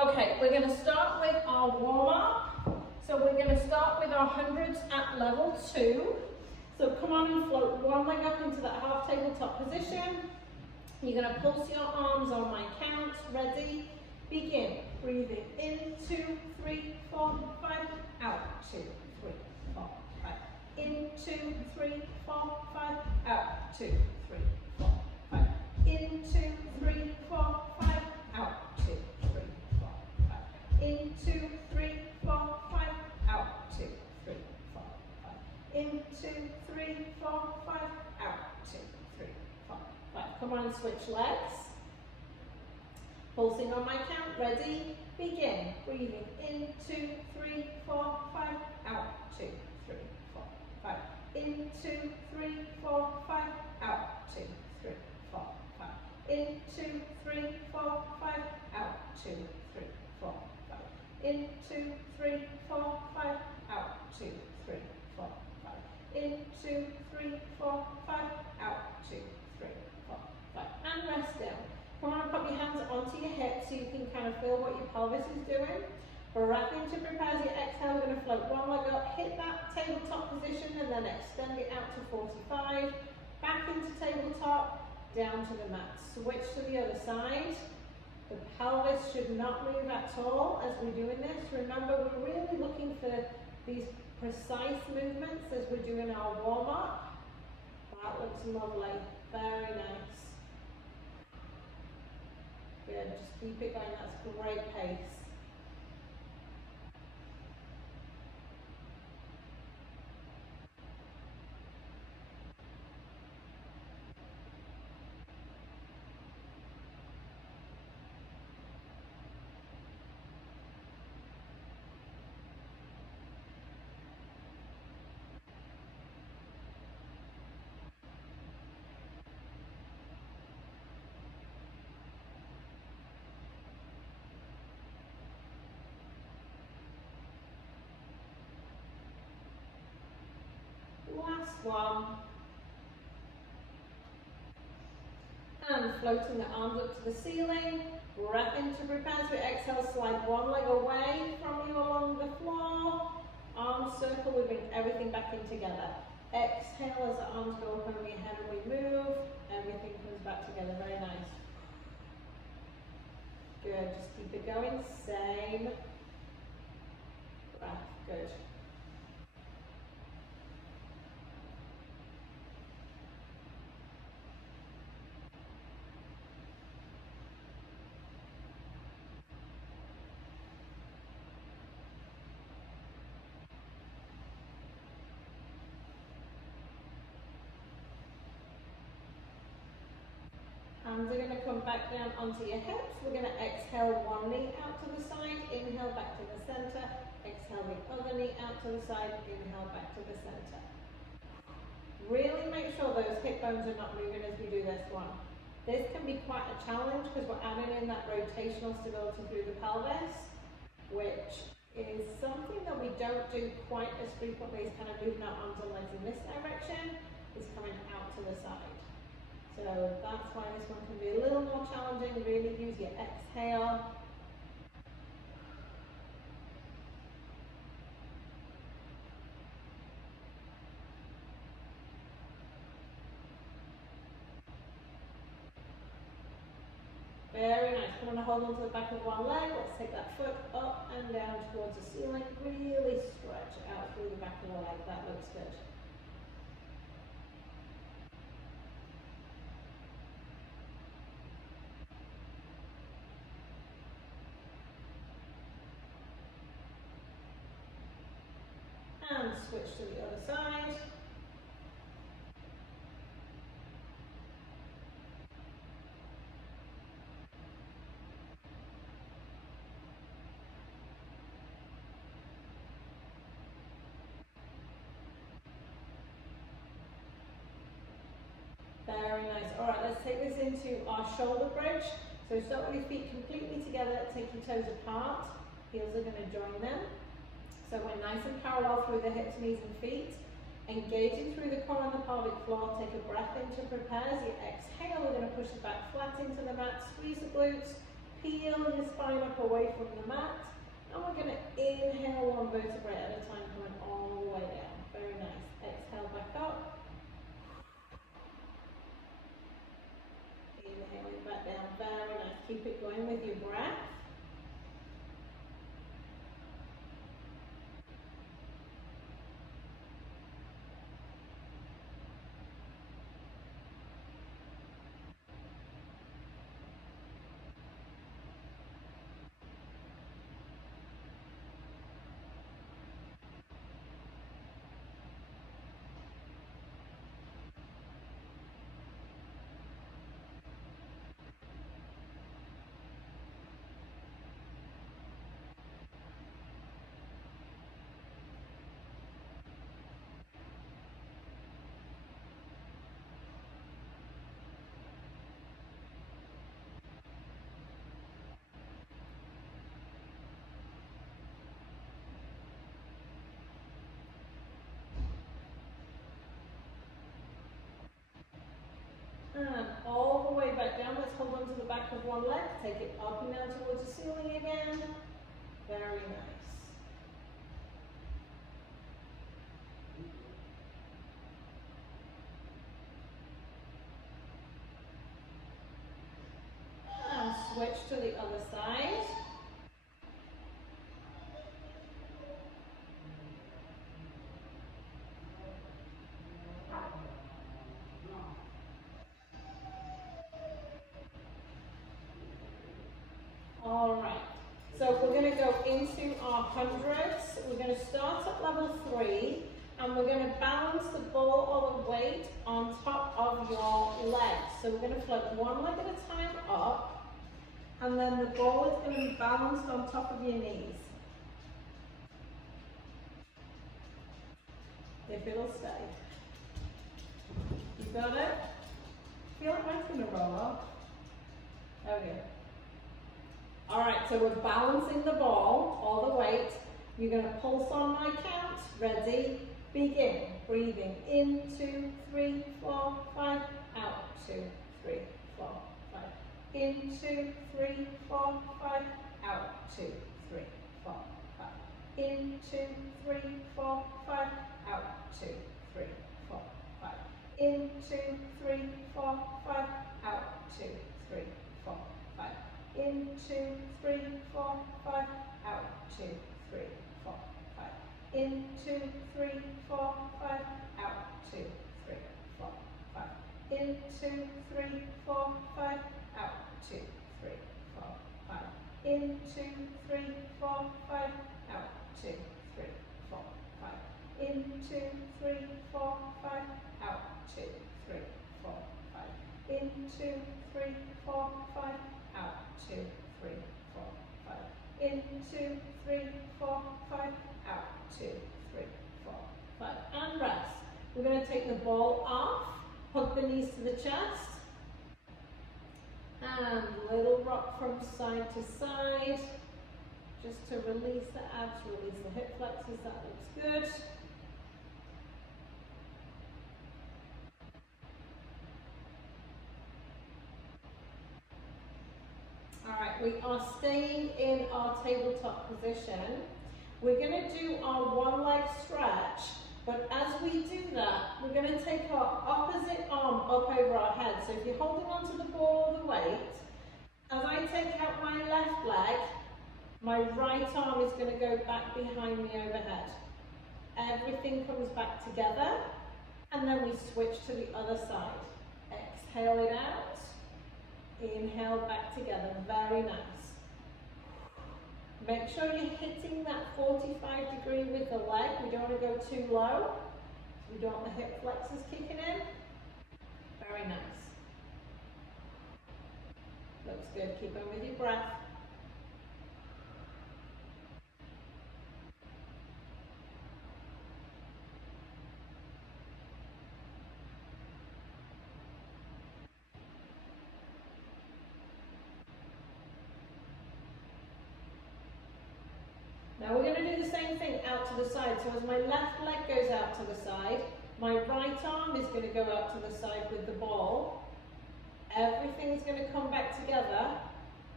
Okay, we're going to start with our warm-up. So we're going to start with our hundreds at level 2. So come on and float one leg up into that half tabletop position. You're going to pulse your arms on my count. Ready? Begin. Breathing in, 2, 3, 4, 5. Out, 2, 3, 4, 5. In, 2, 3, 4, 5. Out, 2, 3, 4, 5. In, 2, 3, 4, 5. Out, 2, 3, 4, 5. In, 2, 3, 4, 5. Out, 2, 3, 4, 5. In, 2, 3, 4, 5. Out, 2, 3, 4, 5. Come on, switch legs. Pulsing on my count. Ready? Begin. Breathing in, 2, 3, 4, 5. Out, 2, 3, 4, 5. In, 2, 3, 4, 5. Out, 2, 3, 4, 5. In, 2, 3, 4, 5. Out, 2, 3, 4, 5. In, 2, 3, 4, 5. Out, 2, 3, 4, 5. In, 2, 3, 4, 5. Out, 2, 3, 4, 5. And rest down. Come on and put your hands onto your hips so you can kind of feel what your pelvis is doing. Breath in to prepare as you exhale. We're going to float one leg up, hit that tabletop position and then extend it out to 45. Back into tabletop, down to the mat. Switch to the other side. The pelvis should not move at all as we're doing this. Remember, we're really looking for these precise movements as we're doing our warm-up. That looks lovely. Very nice. Good, just keep it going, that's great pace. Last one. And floating the arms up to the ceiling. Breath in to prepare as we exhale. Slide one leg away from you along the floor. Arms circle, we bring everything back in together. Exhale as the arms go up over your head and we move. Everything comes back together, very nice. Good, just keep it going. Same breath, good. Hands are going to come back down onto your hips. We're going to exhale one knee out to the side, inhale back to the center, exhale the other knee out to the side, inhale back to the center. Really make sure those hip bones are not moving as we do this one. This can be quite a challenge because we're adding in that rotational stability through the pelvis, which is something that we don't do quite as frequently as kind of moving our arms and legs in this direction. It's coming out to the side. So that's why this one can be a little more challenging. Really use your exhale. Very nice. Come on, hold on to the back of one leg. Let's take that foot up and down towards the ceiling. Really stretch out through the back of the leg. That looks good. And switch to the other side. Very nice. All right, let's take this into our shoulder bridge. So start with your feet completely together, take your toes apart. Heels are going to join them. So we're nice and parallel through the hips, knees and feet. Engaging through the core and the pelvic floor. Take a breath in to prepare. As you exhale, we're going to push the back flat into the mat, squeeze the glutes, Peel your spine up away from the mat. And we're going to inhale one vertebrae at a time, coming all the way down. Very nice. Exhale back up. Inhaling back down. Very nice. Keep it going with your breath. And all the way back down. Let's hold on to the back of one leg. Take it up and down towards the ceiling again. Very nice. And switch to the other side. All right, so we're going to go into our hundreds. We're going to start at level 3, and we're going to balance the ball or the weight on top of your legs. So we're going to float one leg at a time up, and then the ball is going to be balanced on top of your knees. If it'll stay. You got it? Feel like mine's going to roll off. Okay. All right, so we're balancing the ball, all the weight. You're going to pulse on my count. Ready? Begin. Breathing in, 2, 3, 4, 5. Out, 2, 3, 4, 5. In, 2, 3, 4, 5. Out, 2, 3, 4, 5. In, 2, 3, 4, 5. Out, 2, 3, 4, 5. In, 2, 3, 4, 5. Out, 2, 3, 4, 5. In, 2, 3, 4, 5. Out, 2, 3, 4, 5. In, 2, 3, 4, 5. Out, 2, 3, 4, 5. In, 2, 3, 4, 5. Out, 2, 3, 4, 5. In, 2, 3, 4, 5. Out, 2, 3, 4, 5. In, 2, 3, 4, 5. Out, 2, 3, 4, 5. In, 2, 3, 4, 5. Out, 2, 3, 4, 5. In, 2, 3, 4, 5. Out, 2, 3, 4, 5. And rest. We're going to take the ball off, hug the knees to the chest, and little rock from side to side, just to release the abs, release the hip flexors. That looks good. Alright, we are staying in our tabletop position. We're going to do our one leg stretch, but as we do that, we're going to take our opposite arm up over our head. So if you're holding onto the ball or the weight, as I take out my left leg, my right arm is going to go back behind me overhead. Everything comes back together, and then we switch to the other side. Exhale it out. Inhale back together, very nice. Make sure you're hitting that 45 degree with the leg. We don't want to go too low. We don't want the hip flexors kicking in. Very nice. Looks good. Keep on with your breath. Now we're going to do the same thing out to the side. So as my left leg goes out to the side, my right arm is going to go out to the side with the ball. Everything is going to come back together,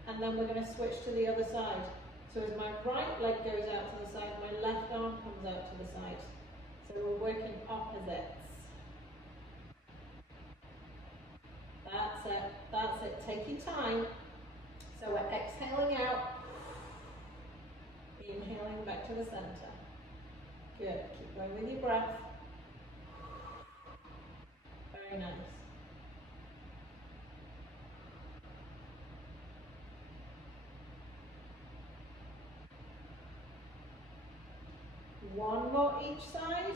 and then we're going to switch to the other side. So as my right leg goes out to the side, my left arm comes out to the side. So we're working opposites. That's it. Take your time. So we're exhaling out, inhaling back to the center. Good, keep going with your breath. Very nice. One more each side.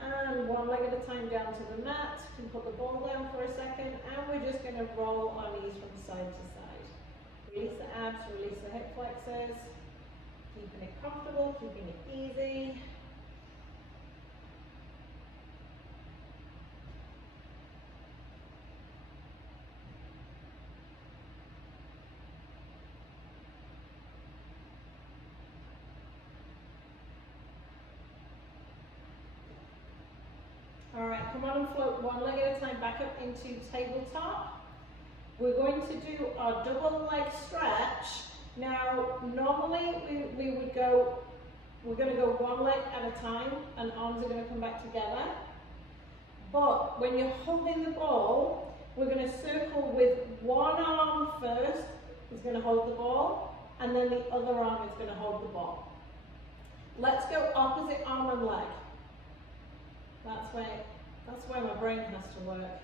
And one leg at a time down to the mat. You can put the ball down for a second, and we're just going to roll our knees from side to side. Release the abs, release the hip flexors. Keeping it comfortable, keeping it easy. Alright, come on and float one leg at a time back up into tabletop. We're going to do our double leg stretch. Now, normally we would go, we're going to go one leg at a time and arms are going to come back together. But when you're holding the ball, we're going to circle with one arm first, is going to hold the ball, and then the other arm is going to hold the ball. Let's go opposite arm and leg. That's where my brain has to work.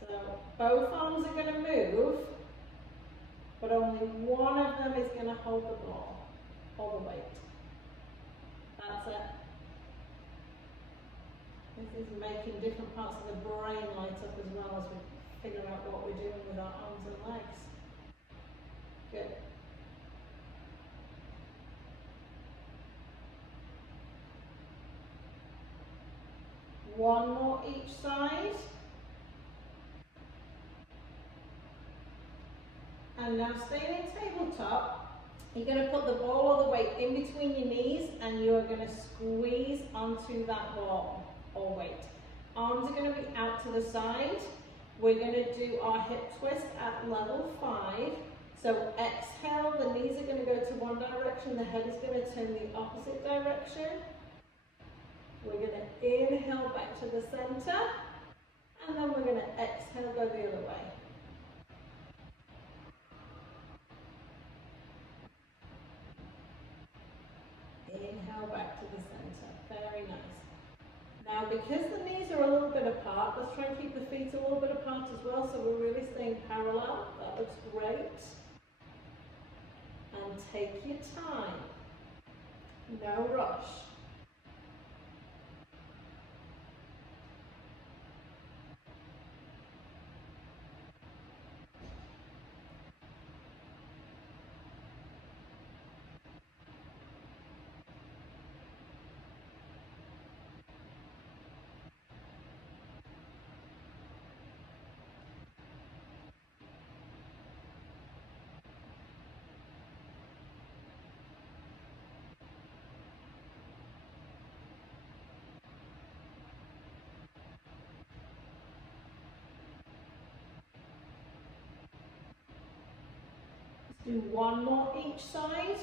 So both arms are going to move, but only one of them is going to hold the ball, hold the weight. That's it. This is making different parts of the brain light up as well as we figure out what we're doing with our arms and legs. Good. One more each side. And now staying in tabletop, you're going to put the ball or the weight in between your knees and you're going to squeeze onto that ball or weight. Arms are going to be out to the side. We're going to do our hip twist at level 5. So exhale, the knees are going to go to one direction, the head is going to turn the opposite direction. We're going to inhale back to the center, and then we're going to exhale, go the other way. Inhale back to the center. Very nice. Now, because the knees are a little bit apart, let's try and keep the feet a little bit apart as well, so we're really staying parallel. That looks great. And take your time. No rush. Do one more each side.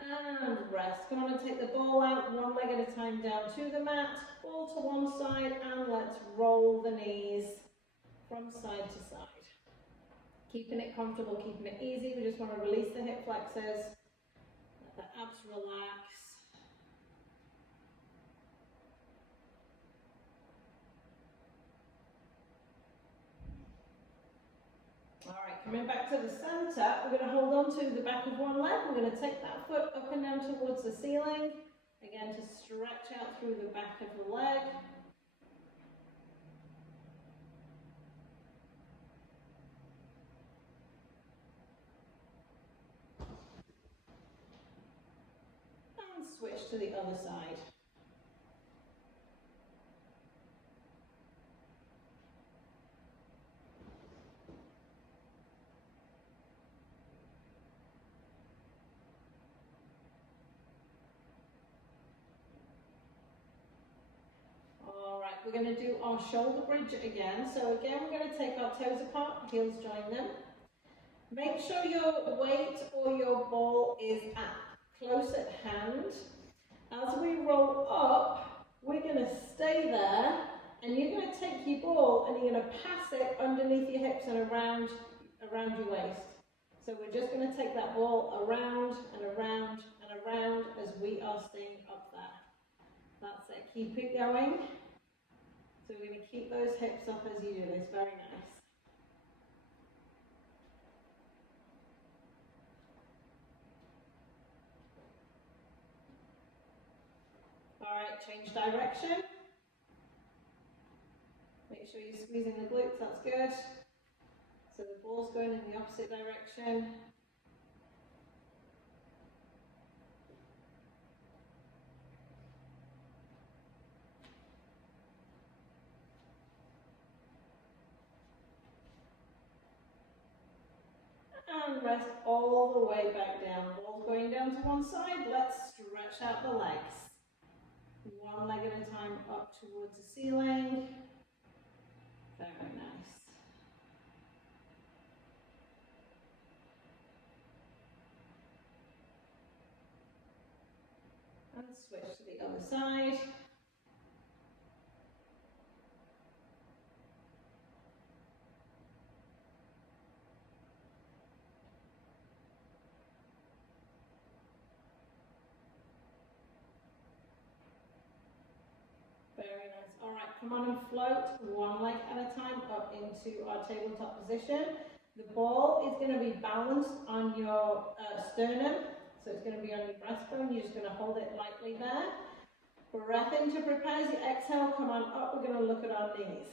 And rest. Come on and take the ball out, one leg at a time down to the mat, ball to one side, and let's roll the knees from side to side. Keeping it comfortable, keeping it easy. We just want to release the hip flexors. Let the abs relax. Alright, coming back to the center, we're going to hold on to the back of one leg. We're going to take that foot up and down towards the ceiling. Again, to stretch out through the back of the leg. And switch to the other side. we're going to do our shoulder bridge again. So again, we're going to take our toes apart, heels join them. Make sure your weight or your ball is close at hand. As we roll up, we're going to stay there, and you're going to take your ball and you're going to pass it underneath your hips and around your waist. So we're just going to take that ball around and around and around as we are staying up there. That's it. Keep it going. So we're going to keep those hips up as you do this. Very nice. All right, change direction. Make sure you're squeezing the glutes, that's good. So the ball's going in the opposite direction. And rest all the way back down. Ball's going down to one side. Let's stretch out the legs. One leg at a time up towards the ceiling. Very nice. And switch to the other side. Very nice. All right, come on and float one leg at a time up into our tabletop position. The ball is going to be balanced on your sternum, so it's going to be on your breastbone. You're just going to hold it lightly there. Breath in to prepare. As you exhale, come on up. We're going to look at our knees.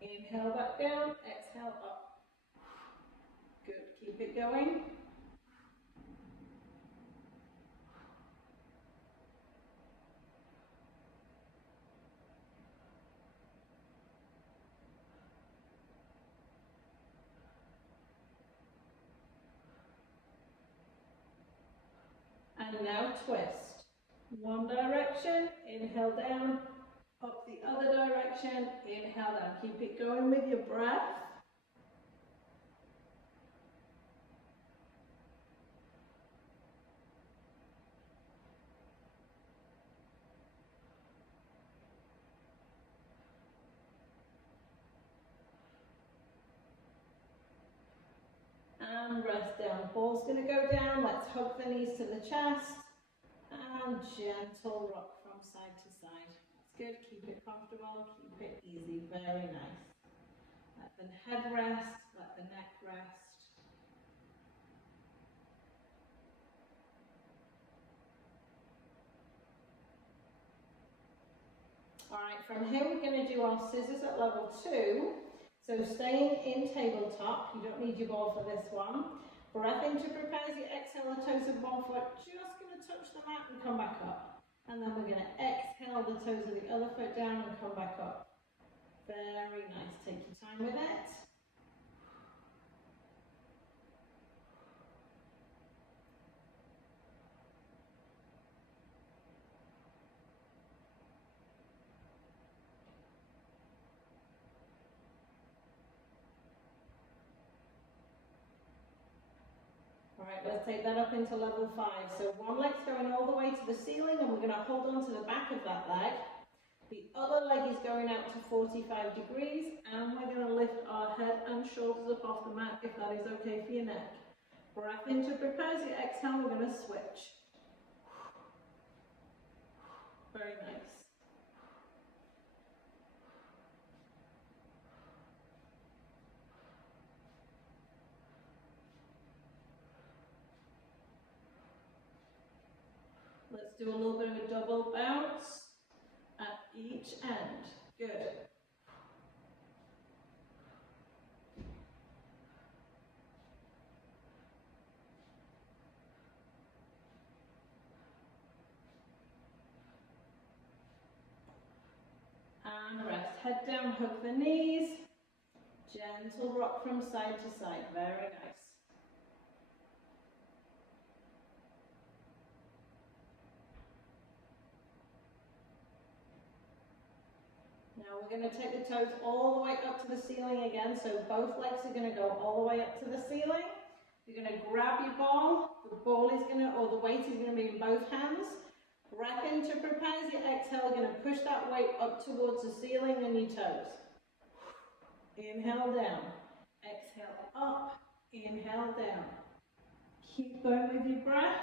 Inhale back down, exhale up. Good, keep it going. And now twist. One direction, inhale down, up the other direction, inhale down. Keep it going with your breath. And rest down. Ball's going to go down. Let's hug the knees to the chest. And gentle rock from side to side. That's good. Keep it comfortable. Keep it easy. Very nice. Let the head rest. Let the neck rest. Alright, from here we're going to do our scissors at level 2. So staying in tabletop, you don't need your ball for this one. Breath in to prepare. As you exhale, the toes of one foot just going to touch the mat and come back up. And then we're going to exhale the toes of the other foot down and come back up. Very nice. Take your time with it. Alright, let's take that up into level 5. So one leg's going all the way to the ceiling and we're going to hold on to the back of that leg. The other leg is going out to 45 degrees and we're going to lift our head and shoulders up off the mat if that is okay for your neck. Breath in to prepare. As you exhale, we're going to switch. Very nice. Let's do a little bit of a double bounce at each end. Good. And rest. Head down, hug the knees. Gentle rock from side to side. Very nice. we're going to take the toes all the way up to the ceiling again. So both legs are going to go all the way up to the ceiling. You're going to grab your ball. The ball is going to, or the weight is going to be in both hands. Breath in to prepare. As you exhale, you're going to push that weight up towards the ceiling and your toes. Inhale down. Exhale up. Inhale down. Keep going with your breath.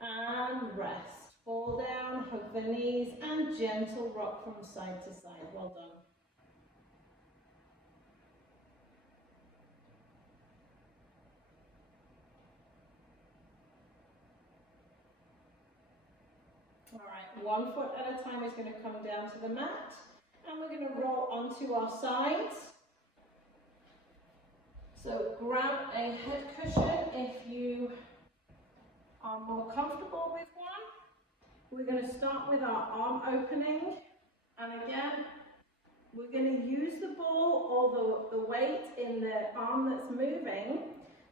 And rest. Fall down, hug the knees, and gentle rock from side to side. Well done. All right, 1 foot at a time is going to come down to the mat, and we're going to roll onto our sides. So grab a head cushion if you are more comfortable with one. We're going to start with our arm opening, and again, we're going to use the ball or the weight in the arm that's moving.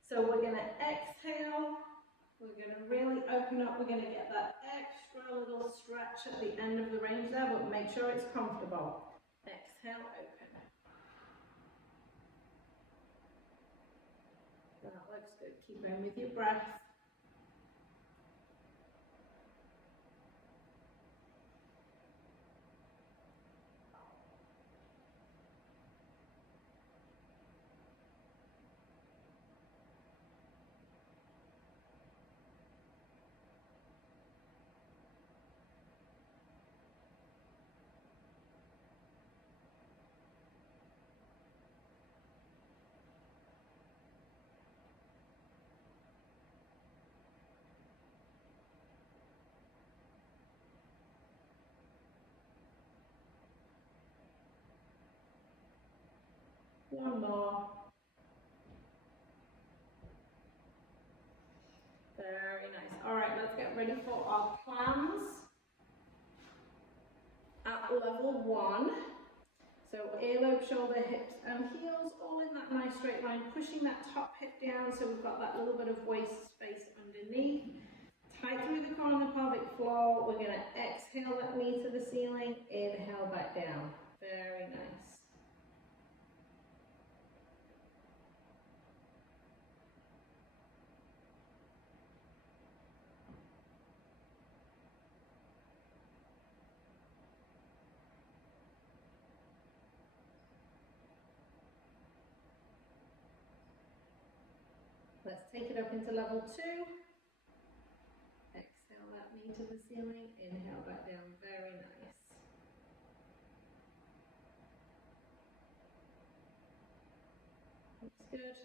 So we're going to exhale, we're going to really open up, we're going to get that extra little stretch at the end of the range there, but make sure it's comfortable. Exhale, open. That looks good. Keep going with your breath. One more. Very nice. All right, let's get ready for our plans at level 1. So earlobe, shoulder, hips and heels all in that nice straight line, pushing that top hip down so we've got that little bit of waist space underneath. Tight through the core and the pelvic floor. We're going to exhale that knee to the ceiling, inhale back down. Very nice. Let's take it up into level 2. Exhale that knee to the ceiling, inhale back down, very nice. Looks good.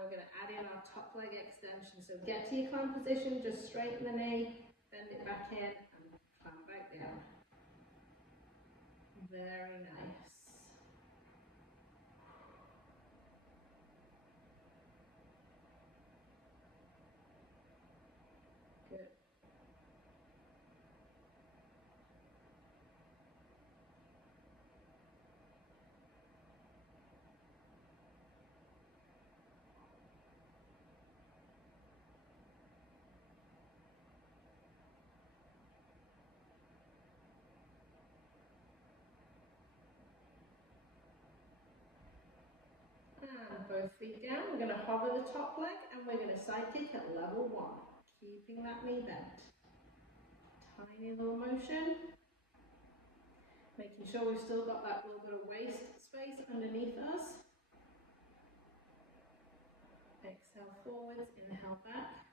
We're going to add in our top leg extension. So get to your climb position, just straighten the knee, bend it back in, and climb back down. Very nice. Good. And both feet down, we're going to hover the top leg and we're going to side kick at level 1, keeping that knee bent. Tiny little motion, making sure we've still got that little bit of waist space underneath us. Exhale forwards, inhale back.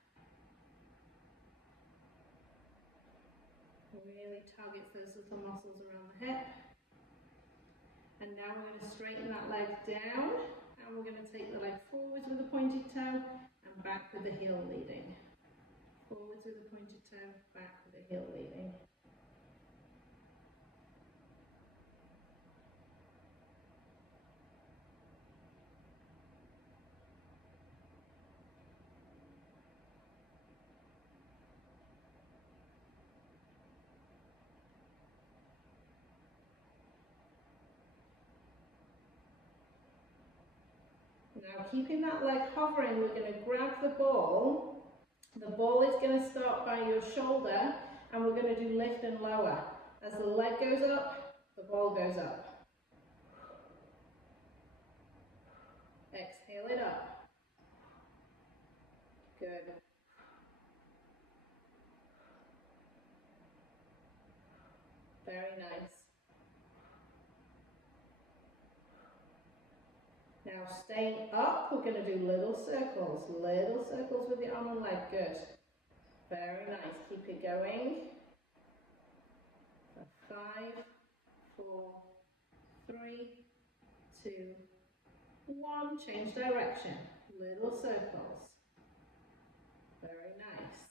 Really targets those little muscles around the hip. And now we're going to straighten that leg down. And we're going to take the leg forwards with a pointed toe and back with the heel leading. Forwards with a pointed toe, back with the heel leading. Now keeping that leg hovering, we're going to grab the ball. The ball is going to start by your shoulder and we're going to do lift and lower. As the leg goes up, the ball goes up. Exhale it up. Good. Very nice. Now staying up, we're going to do little circles with the arm and leg. Good. Very nice. Keep it going. For 5, 4, 3, 2, 1. Change direction. Little circles. Very nice.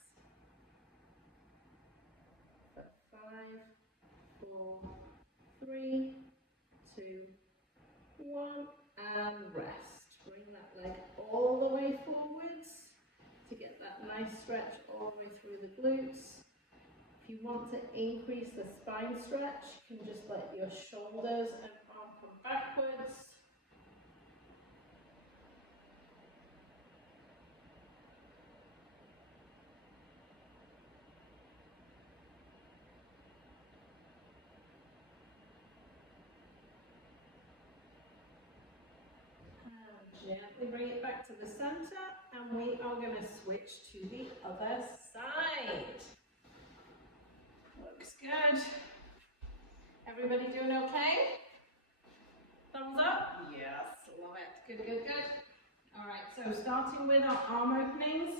For 5, 4, 3, 2, 1. And rest. Bring that leg all the way forwards to get that nice stretch all the way through the glutes. If you want to increase the spine stretch, you can just let your shoulders and arm come backwards. Gently bring it back to the center, and we are going to switch to the other side. Looks good. Everybody doing okay? Thumbs up? Yes, love it. Good, good, good. All right, so starting with our arm openings.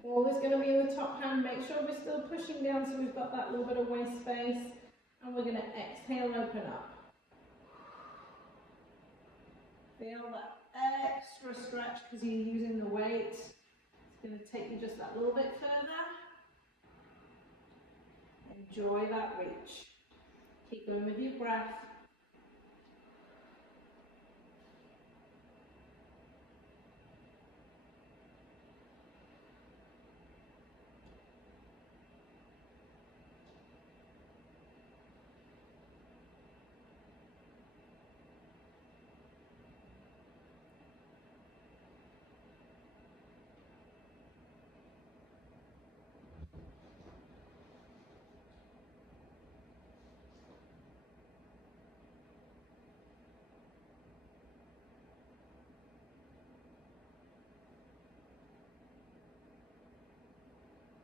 Ball is going to be in the top hand. Make sure we're still pushing down so we've got that little bit of waist space. And we're going to exhale, open up. Feel that extra stretch because you're using the weight. It's going to take you just that little bit further. Enjoy that reach. Keep going with your breath.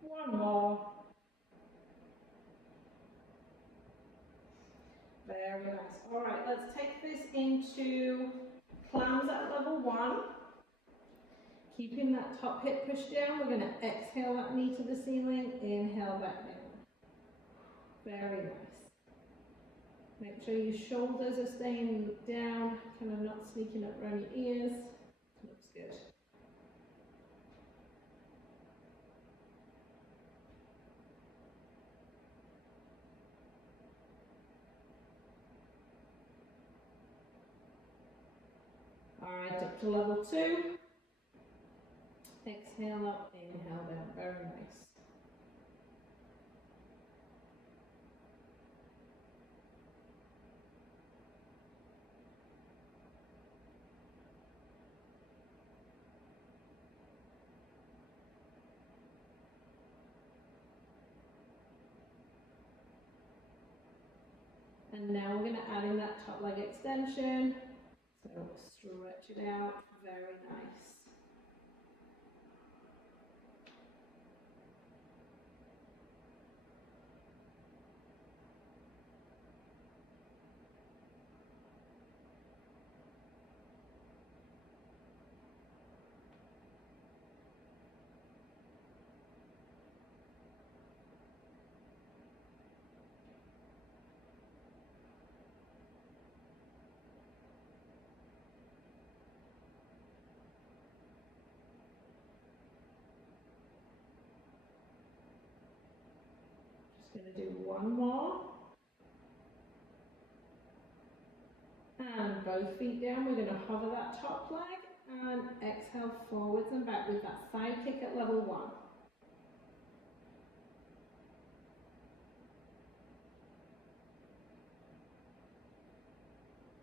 One more. Very nice. All right, let's take this into clams at level 1. Keeping that top hip pushed down, we're going to exhale that knee to the ceiling, inhale back down. Very nice. Make sure your shoulders are staying down, kind of not sneaking up around your ears. Looks good. Alright, up to level 2. Exhale up, inhale down. Very nice. And now we're going to add in that top leg extension. So stretch it out, very nice. Going to do one more. And both feet down. We're going to hover that top leg and exhale forwards and back with that side kick at level 1.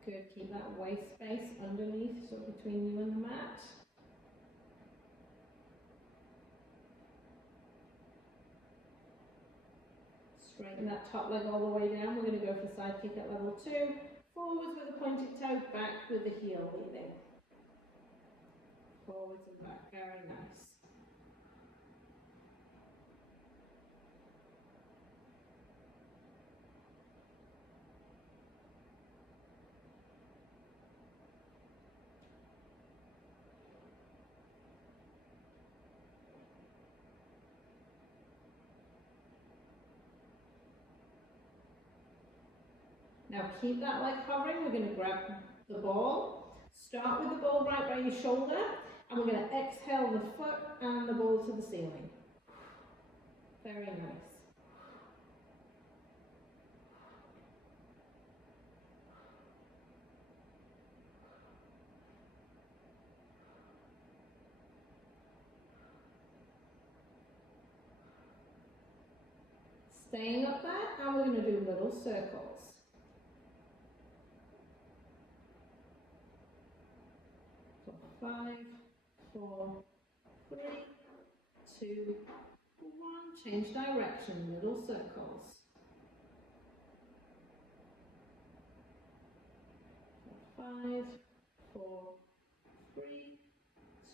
Good, keep that waist space underneath, so between you and the mat. Straighten that top leg all the way down. We're going to go for side kick at level 2. Forwards with a pointed toe, back with the heel leading. Forwards and back, very nice. Now keep that leg hovering. We're going to grab the ball. Start with the ball right by your shoulder, and we're going to exhale the foot and the ball to the ceiling. Very nice. Staying up there, and we're going to do little circles. So 5, 4, 3, 2, 1. Change direction, little circles. 5, 4, 3,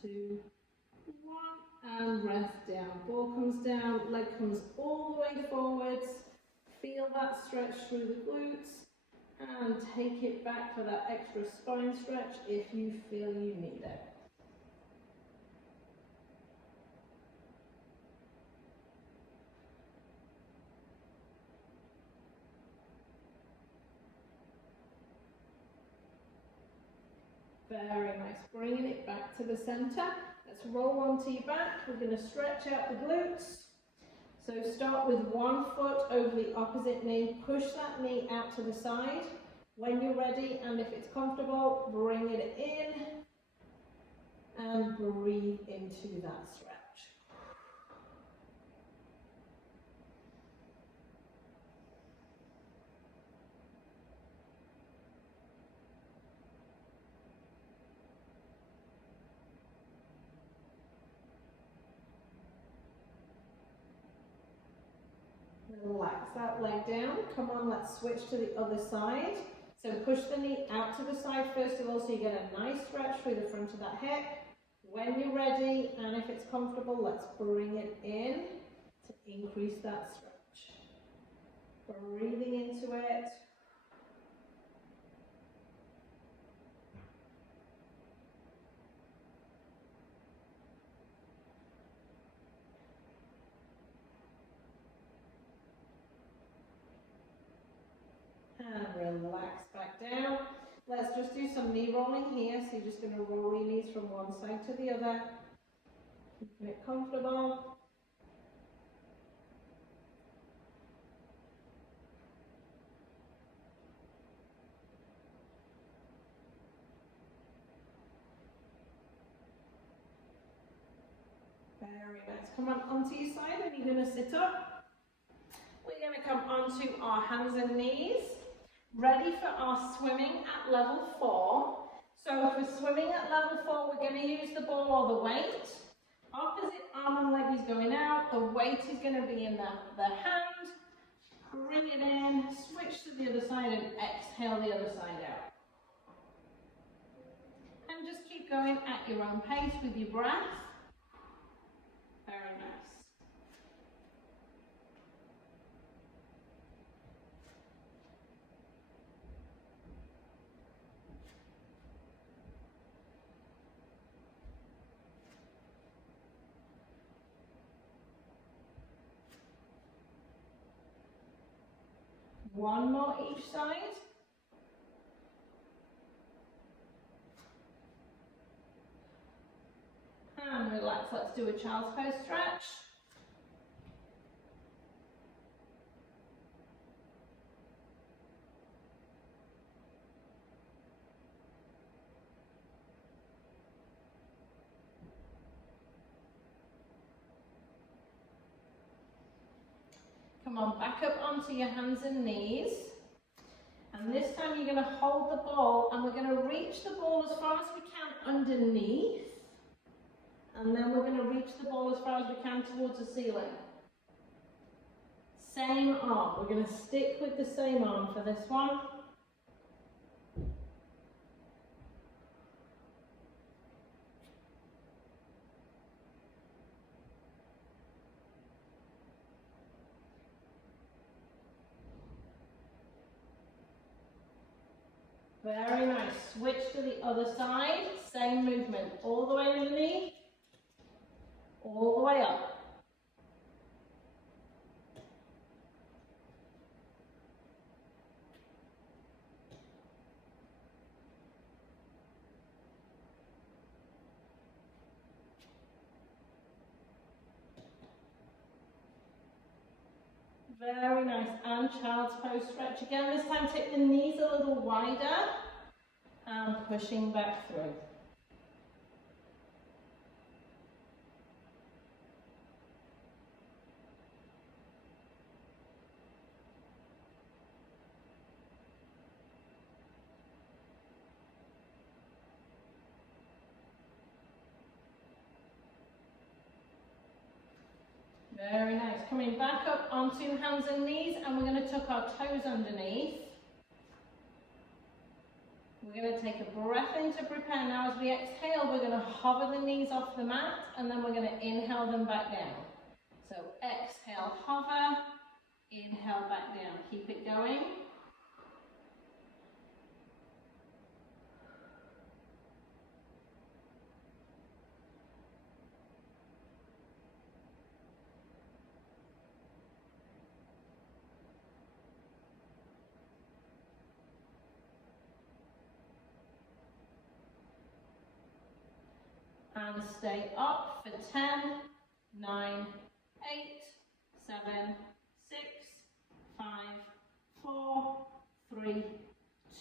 2, 1, and rest down. Ball comes down, leg comes all the way forwards. Feel that stretch through the glutes, and take it back for that extra spine stretch if you feel you need it. Very nice. Bringing it back to the center. Let's roll onto your back. We're going to stretch out the glutes. So start with one foot over the opposite knee. Push that knee out to the side. When you're ready, and if it's comfortable, bring it in and breathe into that stretch. Relax that leg down. Come on, let's switch to the other side. So push the knee out to the side first of all, so you get a nice stretch through the front of that hip. When you're ready, and if it's comfortable, let's bring it in to increase that stretch. Breathing into it. And relax back down. Let's just do some knee rolling here. So you're just going to roll your knees from one side to the other. Keeping it comfortable. Very nice. Come on onto your side, and you're going to sit up. We're going to come onto our hands and knees. Ready for our swimming at level 4. So if we're swimming at level 4, we're going to use the ball or the weight. Opposite arm and leg is going out. The weight is going to be in the hand. Bring it in, switch to the other side, and exhale the other side out. And just keep going at your own pace with your breath. Very nice. One more each side. And relax, let's do a child's pose stretch. Come on, back up onto your hands and knees. And this time you're going to hold the ball and we're going to reach the ball as far as we can underneath. And then we're going to reach the ball as far as we can towards the ceiling. Same arm. We're going to stick with the same arm for this one. Very nice. Switch to the other side. Same movement. All the way underneath. All the way up. Very nice. And child's pose stretch again. This time take the knees a little wider and pushing back through. Very nice. Coming back up onto hands and knees, and we're going to tuck our toes underneath. We're going to take a breath in to prepare. Now as we exhale, we're going to hover the knees off the mat, and then we're going to inhale them back down. So exhale, hover, inhale back down. Keep it going. And stay up for 10, 9, 8, 7, 6, 5, 4, 3,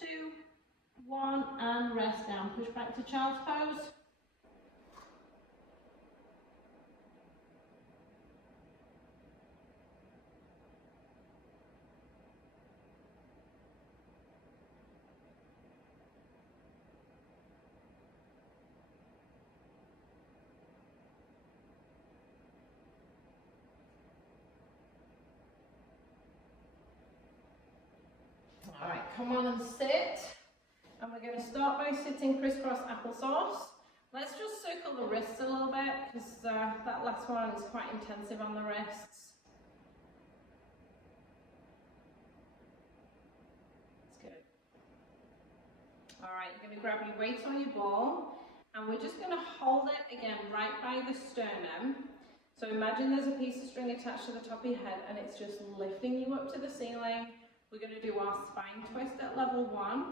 2, 1, and rest down. Push back to child's pose. All right, come on and sit. And we're going to start by sitting crisscross applesauce. Let's just circle the wrists a little bit because that last one is quite intensive on the wrists. That's good. All right, you're going to grab your weight on your ball and we're just going to hold it again right by the sternum. So imagine there's a piece of string attached to the top of your head and it's just lifting you up to the ceiling. We're going to do our spine twist at level 1.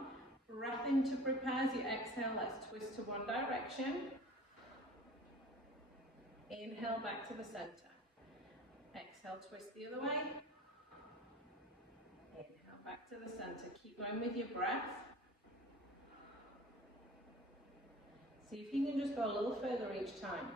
Breath in to prepare. As you exhale, let's twist to one direction. Inhale back to the center. Exhale, twist the other way. Inhale back to the center. Keep going with your breath. See if you can just go a little further each time.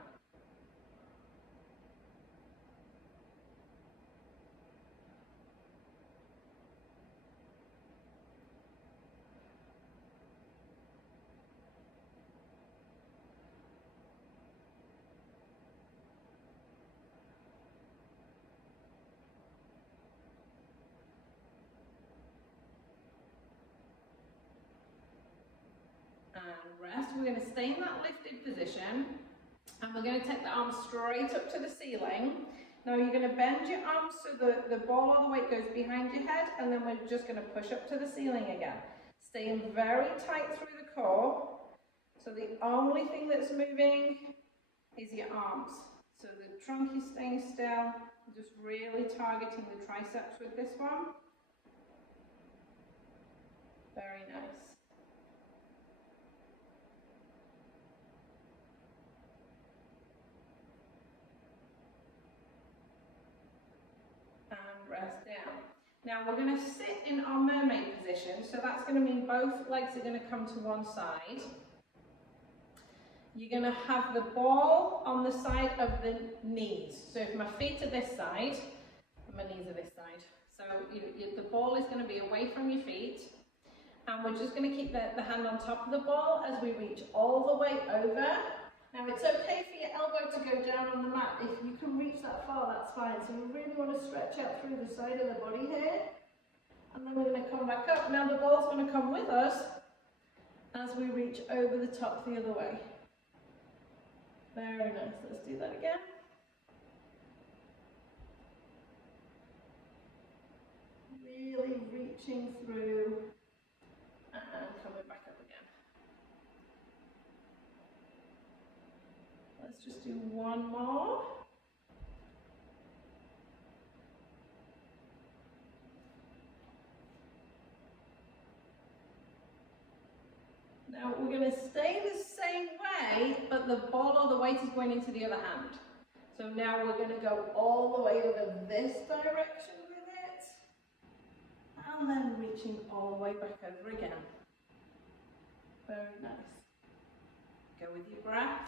And rest. We're going to stay in that lifted position and we're going to take the arms straight up to the ceiling. Now you're going to bend your arms so the ball or the weight goes behind your head and then we're just going to push up to the ceiling again. Staying very tight through the core. So the only thing that's moving is your arms. So the trunk is staying still. Just really targeting the triceps with this one. Very nice. Rest down. Now we're going to sit in our mermaid position, so that's going to mean both legs are going to come to one side. You're going to have the ball on the side of the knees. So if my feet are this side, and my knees are this side. So the ball is going to be away from your feet, And we're just going to keep the hand on top of the ball as we reach all the way over. Now it's okay for your elbow to go down on the mat. If you can reach that far, that's fine. So we really want to stretch out through the side of the body here. And then we're going to come back up. Now the ball's going to come with us as we reach over the top the other way. Very nice. Let's do that again. Really reaching through and coming back up again. Let's just do one more. Now we're going to stay the same way, but the ball or the weight is going into the other hand. So now we're going to go all the way over this direction with it, and then reaching all the way back over again. Very nice. Go with your breath.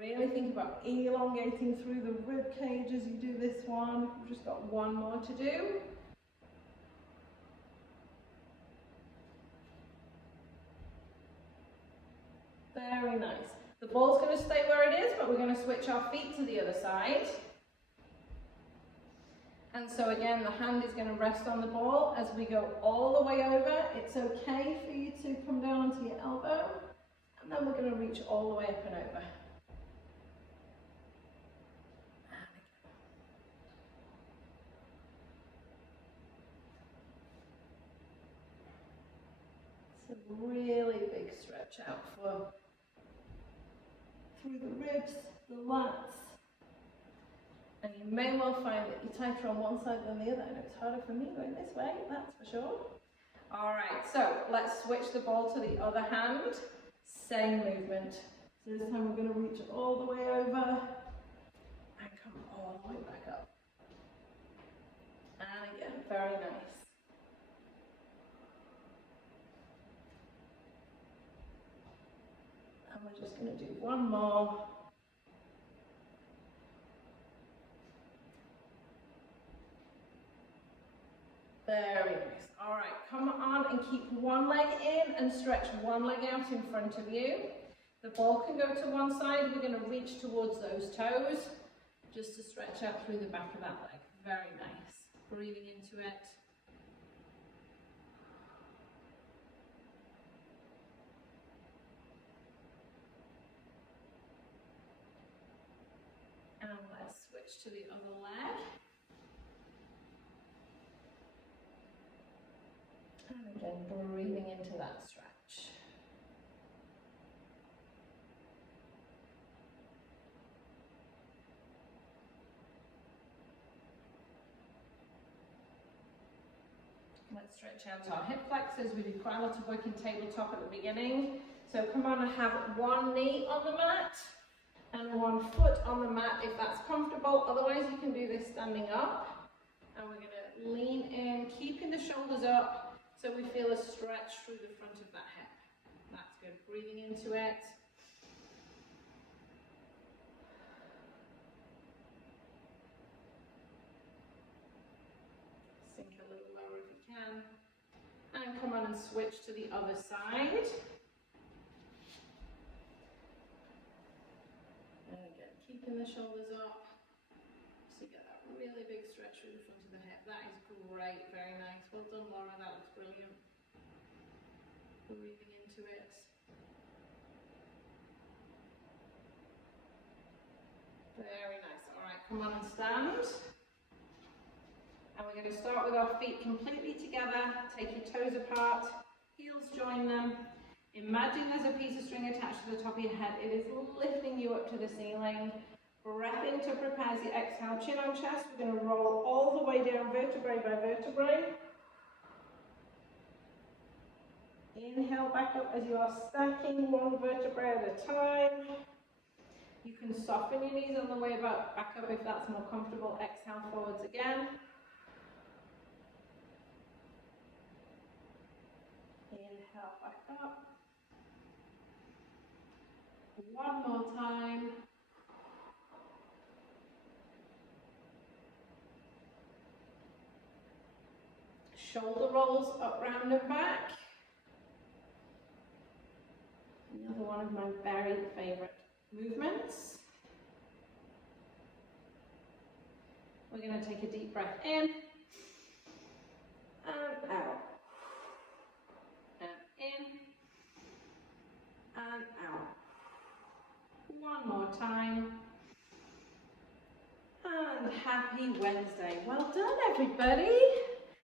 Really think about elongating through the rib cage as you do this one. We've just got one more to do. Very nice. The ball's going to stay where it is, but we're going to switch our feet to the other side. And so again, the hand is going to rest on the ball as we go all the way over. It's okay for you to come down onto your elbow, and then we're going to reach all the way up and over. It's a really big stretch out through the ribs, the lats. And you may well find that you're tighter on one side than the other, and it's harder for me going this way, that's for sure. All right, so let's switch the ball to the other hand. Same movement. So this time we're going to reach all the way over and come all the way back up. And again, very nice. And we're just going to do one more. Very nice. All right, come on and keep one leg in and stretch one leg out in front of you. The ball can go to one side. We're going to reach towards those toes just to stretch out through the back of that leg. Very nice. Breathing into it. And let's switch to the other leg. And again, breathing into that stretch. Let's stretch out our hip flexors. We did quite a lot of work in tabletop at the beginning. So come on and have one knee on the mat and one foot on the mat if that's comfortable. Otherwise you can do this standing up. And we're going to lean in, keeping the shoulders up, so we feel a stretch through the front of that hip. That's good. Breathing into it. Sink a little lower if you can. And come on and switch to the other side. And again, keeping the shoulders up. So you get that really big stretch through the front of the hip. That is great, very nice. Well done, Laura, that looks brilliant. Breathing into it. Very nice. All right, come on and stand. And we're going to start with our feet completely together. Take your toes apart, heels join them. Imagine there's a piece of string attached to the top of your head. It is lifting you up to the ceiling. Breath in to prepare as you exhale, chin on chest. We're going to roll all the way down vertebrae by vertebrae. Inhale back up as you are stacking one vertebrae at a time. You can soften your knees on the way back up if that's more comfortable. Exhale forwards again. Inhale back up. One more time. Shoulder rolls up, round and back. Another one of my very favourite movements. We're going to take a deep breath in and out. And in and out. One more time. And happy Wednesday. Well done, everybody.